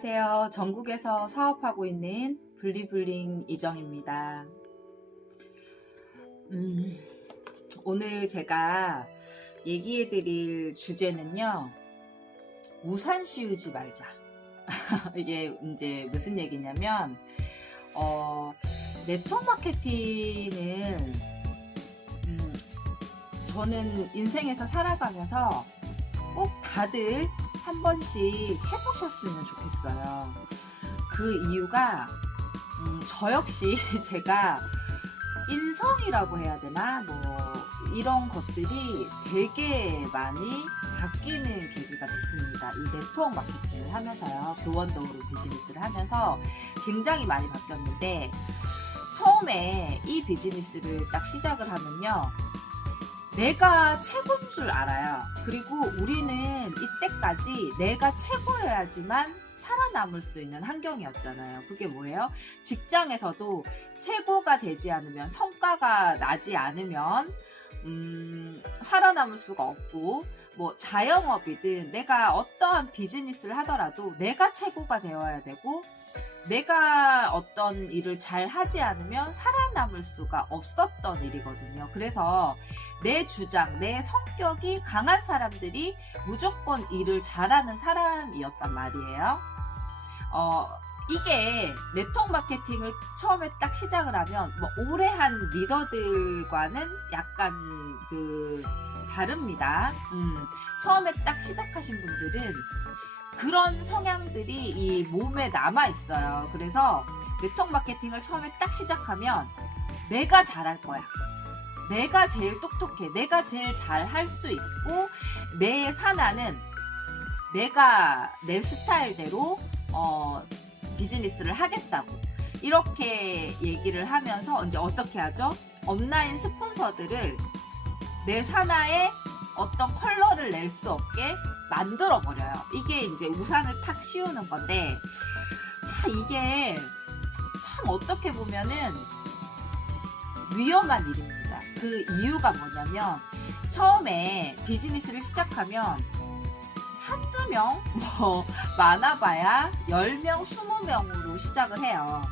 안녕하세요. 전국에서 사업하고 있는 블리블링 이정입니다. 오늘 제가 얘기해 드릴 주제는요. 우산 씌우지 말자. 이게 이제 무슨 얘기냐면 네트워크 마케팅을 저는 인생에서 살아가면서 꼭 다들 한 번씩 해보셨으면 좋겠어요. 그 이유가 저 역시 제가 인성이라고 해야 되나 뭐 이런 것들이 되게 많이 바뀌는 계기가 됐습니다. 이 네트워크 마케팅을 하면서요. 교원도우로 비즈니스를 하면서 굉장히 많이 바뀌었는데, 처음에 이 비즈니스를 딱 시작을 하면요, 내가 최고인 줄 알아요. 그리고 우리는 이때까지 내가 최고여야지만 살아남을 수 있는 환경이었잖아요. 그게 뭐예요? 직장에서도 최고가 되지 않으면, 성과가 나지 않으면 살아남을 수가 없고, 뭐 자영업이든 내가 어떠한 비즈니스를 하더라도 내가 최고가 되어야 되고, 내가 어떤 일을 잘 하지 않으면 살아남을 수가 없었던 일이거든요. 그래서 내 주장, 내 성격이 강한 사람들이 무조건 일을 잘하는 사람이었단 말이에요. 이게 네트워크 마케팅을 처음에 딱 시작을 하면 뭐 오래 한 리더들과는 약간 다릅니다. 처음에 딱 시작하신 분들은 그런 성향들이 이 몸에 남아 있어요. 그래서 네트워크 마케팅을 처음에 딱 시작하면 내가 잘할 거야, 내가 제일 똑똑해, 내가 제일 잘 할 수 있고, 내 산하는 내가 내 스타일대로 비즈니스를 하겠다고, 이렇게 얘기를 하면서 이제 어떻게 하죠? 업라인 스폰서들을 내 산하에 어떤 컬러를 낼 수 없게 만들어 버려요. 이게 이제 우산을 탁 씌우는 건데, 이게 참 어떻게 보면은 위험한 일입니다. 그 이유가 뭐냐면, 처음에 비즈니스를 시작하면 한두 명, 뭐 많아봐야 10명, 20명으로 시작을 해요.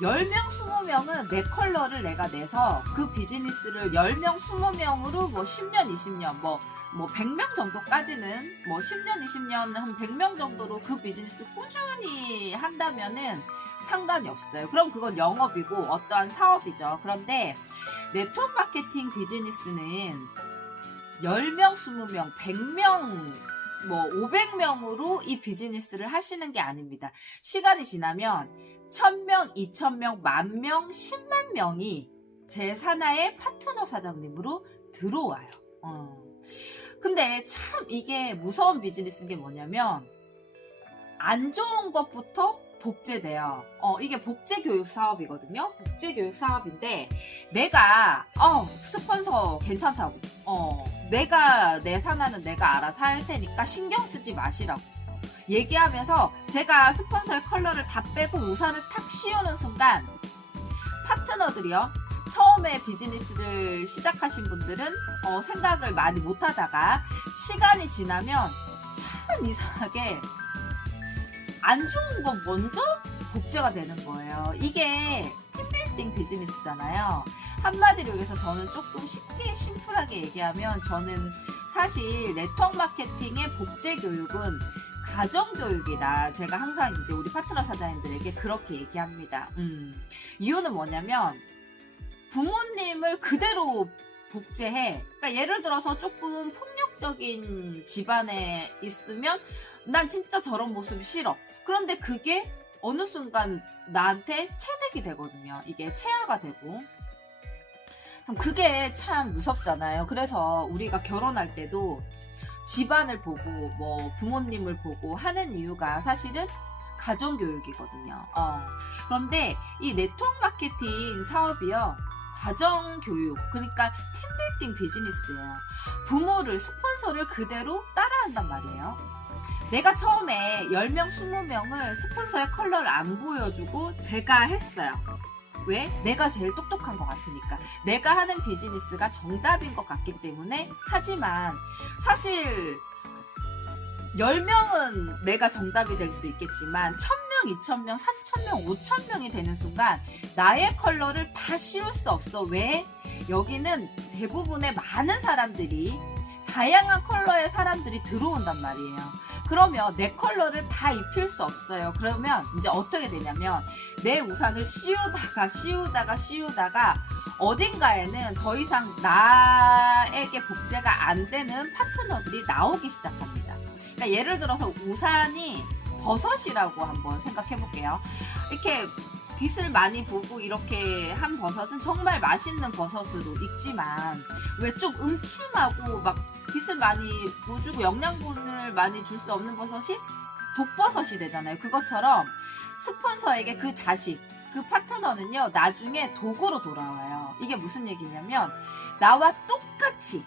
10명, 20명은 내 컬러를 내가 내서 그 비즈니스를 10명, 20명으로 뭐 10년, 20년, 뭐 100명 정도까지는, 뭐 10년, 20년, 한 100명 정도로 그 비즈니스 꾸준히 한다면은 상관이 없어요. 그럼 그건 영업이고 어떠한 사업이죠. 그런데 네트워크 마케팅 비즈니스는 10명, 20명, 100명, 뭐 500명으로 이 비즈니스를 하시는 게 아닙니다. 시간이 지나면 1000명, 2000명, 10,000명, 10만 명이 제 산하의 파트너 사장님으로 들어와요. 근데 참 이게 무서운 비즈니스인 게 뭐냐면, 안 좋은 것부터 복제돼요. 이게 복제 교육 사업이거든요. 복제 교육 사업인데, 내가 스폰서 괜찮다고, 내가 내 산하는 내가 알아서 할 테니까 신경 쓰지 마시라고 얘기하면서, 제가 스폰서의 컬러를 다 빼고 우산을 탁 씌우는 순간, 파트너들이요, 처음에 비즈니스를 시작하신 분들은 생각을 많이 못 하다가 시간이 지나면 참 이상하게 안 좋은 건 먼저 복제가 되는 거예요. 이게 팀빌딩 비즈니스잖아요. 한마디로 얘기해서 저는 조금 쉽게 심플하게 얘기하면, 저는 사실 네트워크 마케팅의 복제 교육은 가정교육이다. 제가 항상 이제 우리 파트너 사장님들에게 그렇게 얘기합니다. 이유는 뭐냐면, 부모님을 그대로 복제해. 그러니까 예를 들어서 조금 폭력적인 집안에 있으면 난 진짜 저런 모습이 싫어. 그런데 그게 어느 순간 나한테 체득이 되거든요. 이게 체화가 되고. 그게 참 무섭잖아요. 그래서 우리가 결혼할 때도 집안을 보고 뭐 부모님을 보고 하는 이유가 사실은 가정교육이거든요. 그런데 이 네트워크 마케팅 사업이요, 가정교육, 그러니까 팀빌딩 비즈니스예요. 부모를, 스폰서를 그대로 따라한단 말이에요. 내가 처음에 10명, 20명을 스폰서의 컬러를 안 보여주고 제가 했어요. 왜? 내가 제일 똑똑한 것 같으니까. 내가 하는 비즈니스가 정답인 것 같기 때문에. 하지만 사실 10명은 내가 정답이 될 수도 있겠지만 1000명, 2000명, 3000명, 5000명이 되는 순간 나의 컬러를 다 씌울 수 없어. 왜? 여기는 대부분의 많은 사람들이, 다양한 컬러의 사람들이 들어온단 말이에요. 그러면 내 컬러를 다 입힐 수 없어요. 그러면 이제 어떻게 되냐면 내 우산을 씌우다가 어딘가에는 더 이상 나에게 복제가 안 되는 파트너들이 나오기 시작합니다. 그러니까 예를 들어서 우산이 버섯이라고 한번 생각해 볼게요. 이렇게 빛을 많이 보고 이렇게 한 버섯은 정말 맛있는 버섯으로 익지만 왜 좀 음침하고 막 빛을 많이 보여주고 영양분을 많이 줄 수 없는 버섯이 독버섯이 되잖아요. 그것처럼 스폰서에게 그 자식, 그 파트너는요, 나중에 독으로 돌아와요. 이게 무슨 얘기냐면 나와 똑같이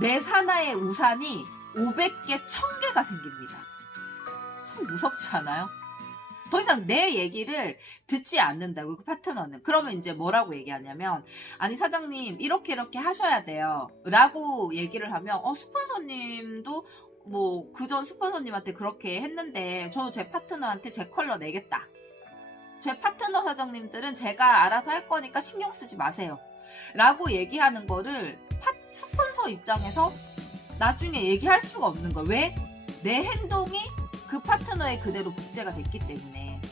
내 산하의 우산이 500개, 1000개가 생깁니다. 참 무섭지 않아요? 더 이상 내 얘기를 듣지 않는다고, 그 파트너는. 그러면 이제 뭐라고 얘기하냐면, 아니 사장님 이렇게 하셔야 돼요 라고 얘기를 하면, 스폰서님도 뭐 그전 스폰서님한테 그렇게 했는데 저 제 파트너한테 제 컬러 내겠다, 제 파트너 사장님들은 제가 알아서 할 거니까 신경 쓰지 마세요 라고 얘기하는 거를 스폰서 입장에서 나중에 얘기할 수가 없는 거야. 왜? 내 행동이 그 파트너의 그대로 복제가 됐기 때문에.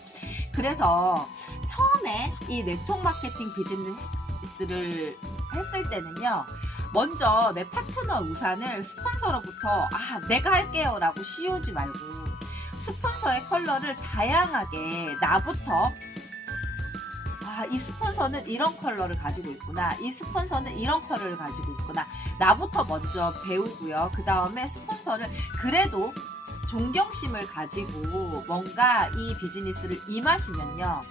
그래서 처음에 이 네트워크 마케팅 비즈니스를 했을 때는요, 먼저 내 파트너 우산을 스폰서로부터 내가 할게요 라고 씌우지 말고 스폰서의 컬러를 다양하게 나부터, 이 스폰서는 이런 컬러를 가지고 있구나, 이 스폰서는 이런 컬러를 가지고 있구나, 나부터 먼저 배우고요. 그 다음에 스폰서를 그래도 존경심을 가지고 뭔가 이 비즈니스를 임하시면요,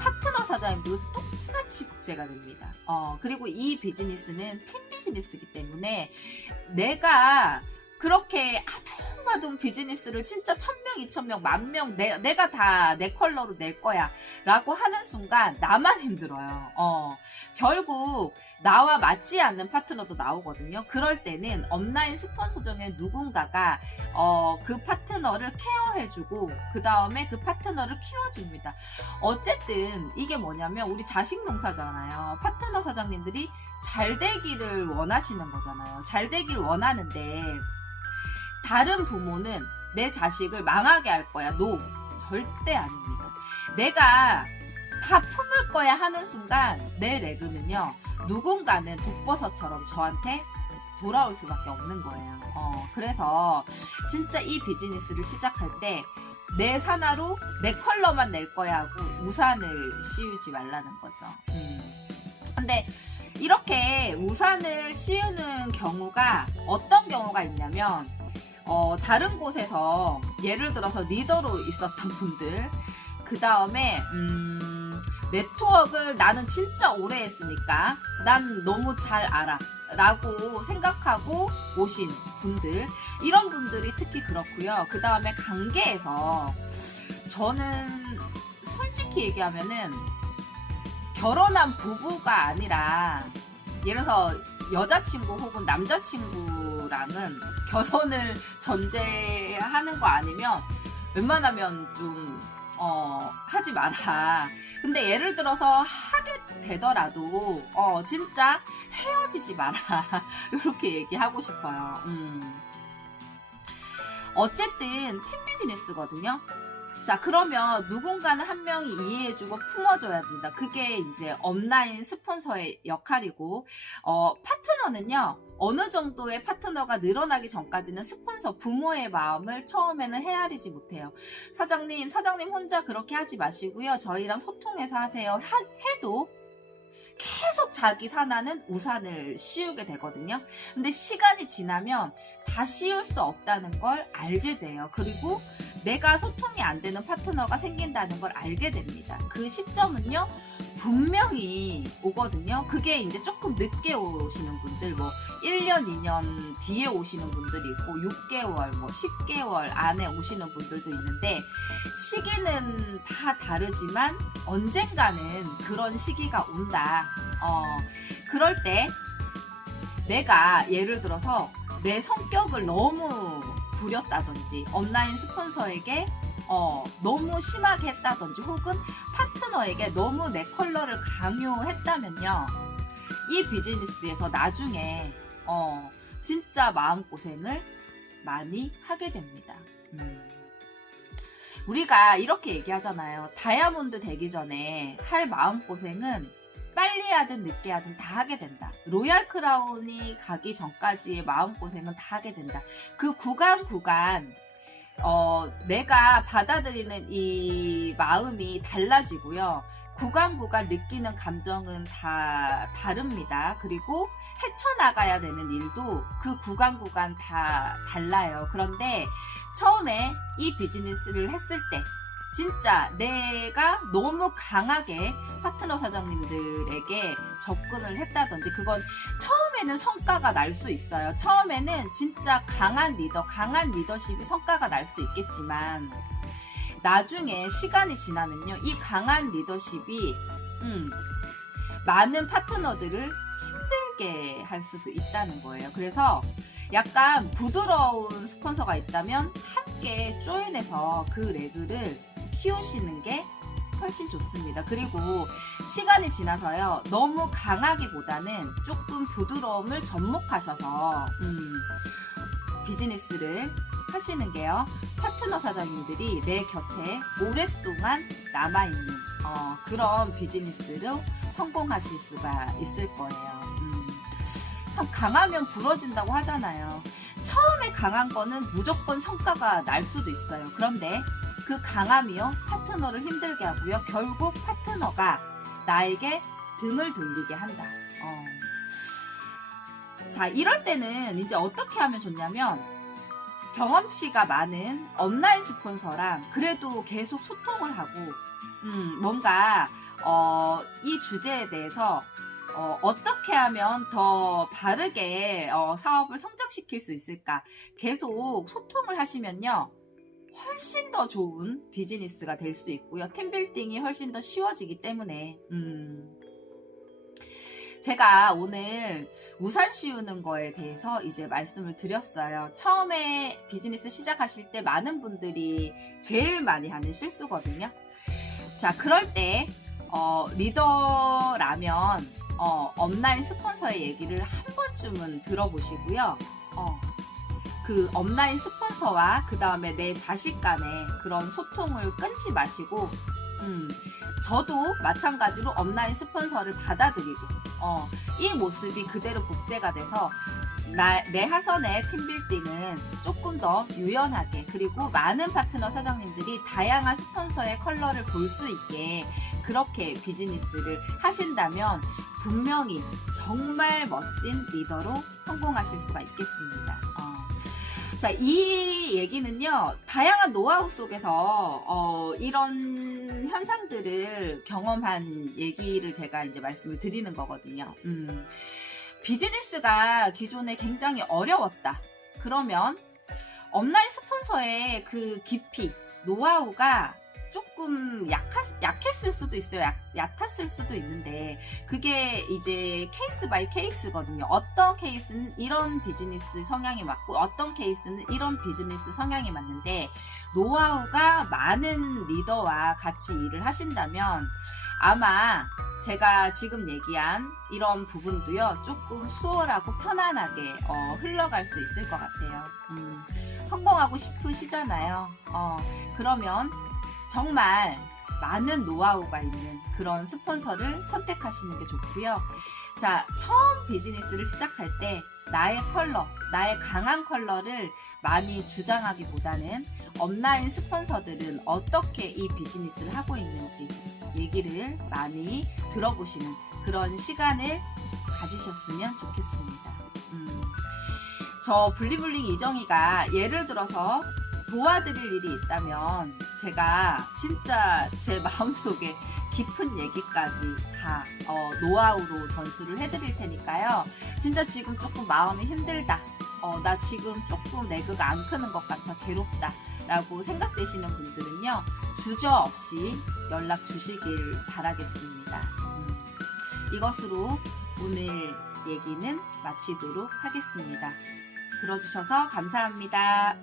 파트너 사장님도 똑같이 복제가 됩니다. 그리고 이 비즈니스는 팀 비즈니스이기 때문에 내가 그렇게 아둥바둥 비즈니스를 진짜 1000명, 2000명, 10,000명 내가 다 내 컬러로 낼 거야 라고 하는 순간 나만 힘들어요. 결국 나와 맞지 않는 파트너도 나오거든요. 그럴 때는 업라인 스폰서 중에 누군가가 그 파트너를 케어해주고 그 다음에 그 파트너를 키워줍니다. 어쨌든 이게 뭐냐면 우리 자식 농사잖아요. 파트너 사장님들이 잘 되기를 원하시는 거잖아요. 잘 되기를 원하는데 다른 부모는 내 자식을 망하게 할 거야. No, 절대 아닙니다. 내가 다 품을 거야 하는 순간 내 레그는요, 누군가는 독버섯처럼 저한테 돌아올 수밖에 없는 거예요. 그래서 진짜 이 비즈니스를 시작할 때 내 산하로 내 컬러만 낼 거야 하고 우산을 씌우지 말라는 거죠. 근데 이렇게 우산을 씌우는 경우가 어떤 경우가 있냐면, 다른 곳에서 예를 들어서 리더로 있었던 분들, 그 다음에 네트워크를 나는 진짜 오래 했으니까 난 너무 잘 알아 라고 생각하고 오신 분들, 이런 분들이 특히 그렇고요. 그 다음에 관계에서 저는 솔직히 얘기하면은 결혼한 부부가 아니라, 예를 들어서 여자친구 혹은 남자친구랑은 결혼을 전제하는 거 아니면 웬만하면 좀 하지 마라. 근데 예를 들어서 하게 되더라도 진짜 헤어지지 마라 이렇게 얘기하고 싶어요. 어쨌든 팀 비즈니스거든요. 자, 그러면 누군가는 한 명이 이해해주고 품어줘야 된다. 그게 이제 업라인 스폰서의 역할이고, 파트너는요, 어느 정도의 파트너가 늘어나기 전까지는 스폰서 부모의 마음을 처음에는 헤아리지 못해요. 사장님 혼자 그렇게 하지 마시고요, 저희랑 소통해서 하세요 해도 계속 자기 산하는 우산을 씌우게 되거든요. 근데 시간이 지나면 다 씌울 수 없다는 걸 알게 돼요. 그리고 내가 소통이 안 되는 파트너가 생긴다는 걸 알게 됩니다. 그 시점은요, 분명히 오거든요. 그게 이제 조금 늦게 오시는 분들, 뭐 1년, 2년 뒤에 오시는 분들이 있고 6개월, 뭐 10개월 안에 오시는 분들도 있는데, 시기는 다 다르지만 언젠가는 그런 시기가 온다. 그럴 때 내가 예를 들어서 내 성격을 너무 부렸다든지 온라인 스폰서에게 너무 심하게 했다든지 혹은 파트너에게 너무 내 컬러를 강요했다면요, 이 비즈니스에서 나중에 진짜 마음고생을 많이 하게 됩니다. 우리가 이렇게 얘기하잖아요. 다이아몬드 되기 전에 할 마음고생은 빨리 하든 늦게 하든 다 하게 된다. 로얄 크라운이 가기 전까지의 마음고생은 다 하게 된다. 그 구간 내가 받아들이는 이 마음이 달라지고요. 구간 느끼는 감정은 다 다릅니다. 그리고 헤쳐나가야 되는 일도 그 구간 다 달라요. 그런데 처음에 이 비즈니스를 했을 때 진짜 내가 너무 강하게 파트너 사장님들에게 접근을 했다든지, 그건 처음에는 성과가 날 수 있어요. 처음에는 진짜 강한 리더십이 성과가 날 수 있겠지만 나중에 시간이 지나면요, 이 강한 리더십이 많은 파트너들을 힘들게 할 수도 있다는 거예요. 그래서 약간 부드러운 스폰서가 있다면 함께 조인해서 그 레그를 키우시는 게 훨씬 좋습니다. 그리고 시간이 지나서요, 너무 강하기보다는 조금 부드러움을 접목하셔서 비즈니스를 하시는 게요, 파트너 사장님들이 내 곁에 오랫동안 남아있는 그런 비즈니스로 성공하실 수가 있을 거예요. 참 강하면 부러진다고 하잖아요. 처음에 강한 거는 무조건 성과가 날 수도 있어요. 그런데 그 강함이요, 파트너를 힘들게 하고요, 결국 파트너가 나에게 등을 돌리게 한다. 자, 이럴 때는 이제 어떻게 하면 좋냐면, 경험치가 많은 온라인 스폰서랑 그래도 계속 소통을 하고 뭔가 이 주제에 대해서 어떻게 하면 더 바르게 사업을 성장시킬 수 있을까, 계속 소통을 하시면요, 훨씬 더 좋은 비즈니스가 될 수 있고요, 팀빌딩이 훨씬 더 쉬워지기 때문에 제가 오늘 우산 씌우는 거에 대해서 이제 말씀을 드렸어요. 처음에 비즈니스 시작하실 때 많은 분들이 제일 많이 하는 실수거든요. 자, 그럴 때 리더라면 온라인 스폰서의 얘기를 한 번쯤은 들어보시고요. 그 온라인 스폰서와 그 다음에 내 자식 간의 그런 소통을 끊지 마시고, 저도 마찬가지로 온라인 스폰서를 받아들이고 이 모습이 그대로 복제가 돼서 내 하선의 팀빌딩은 조금 더 유연하게, 그리고 많은 파트너 사장님들이 다양한 스폰서의 컬러를 볼 수 있게 그렇게 비즈니스를 하신다면 분명히 정말 멋진 리더로 성공하실 수가 있겠습니다. 자, 이 얘기는요, 다양한 노하우 속에서 이런 현상들을 경험한 얘기를 제가 이제 말씀을 드리는 거거든요. 비즈니스가 기존에 굉장히 어려웠다. 그러면 온라인 스폰서의 그 깊이, 노하우가 조금 약했을 수도 있어요. 얕았을 수도 있는데, 그게 이제 케이스 바이 케이스거든요. 어떤 케이스는 이런 비즈니스 성향이 맞고 어떤 케이스는 이런 비즈니스 성향이 맞는데, 노하우가 많은 리더와 같이 일을 하신다면 아마 제가 지금 얘기한 이런 부분도요, 조금 수월하고 편안하게 흘러갈 수 있을 것 같아요. 성공하고 싶으시잖아요. 그러면 정말 많은 노하우가 있는 그런 스폰서를 선택하시는 게 좋고요. 자, 처음 비즈니스를 시작할 때 나의 컬러, 나의 강한 컬러를 많이 주장하기보다는 온라인 스폰서들은 어떻게 이 비즈니스를 하고 있는지 얘기를 많이 들어보시는 그런 시간을 가지셨으면 좋겠습니다. 저 블리블링 이정희가 예를 들어서 도와드릴 일이 있다면 제가 진짜 제 마음속에 깊은 얘기까지 다 노하우로 전수를 해드릴 테니까요. 진짜 지금 조금 마음이 힘들다, 나 지금 조금 레그가 안 크는 것 같아, 괴롭다 라고 생각되시는 분들은요, 주저없이 연락 주시길 바라겠습니다. 이것으로 오늘 얘기는 마치도록 하겠습니다. 들어주셔서 감사합니다.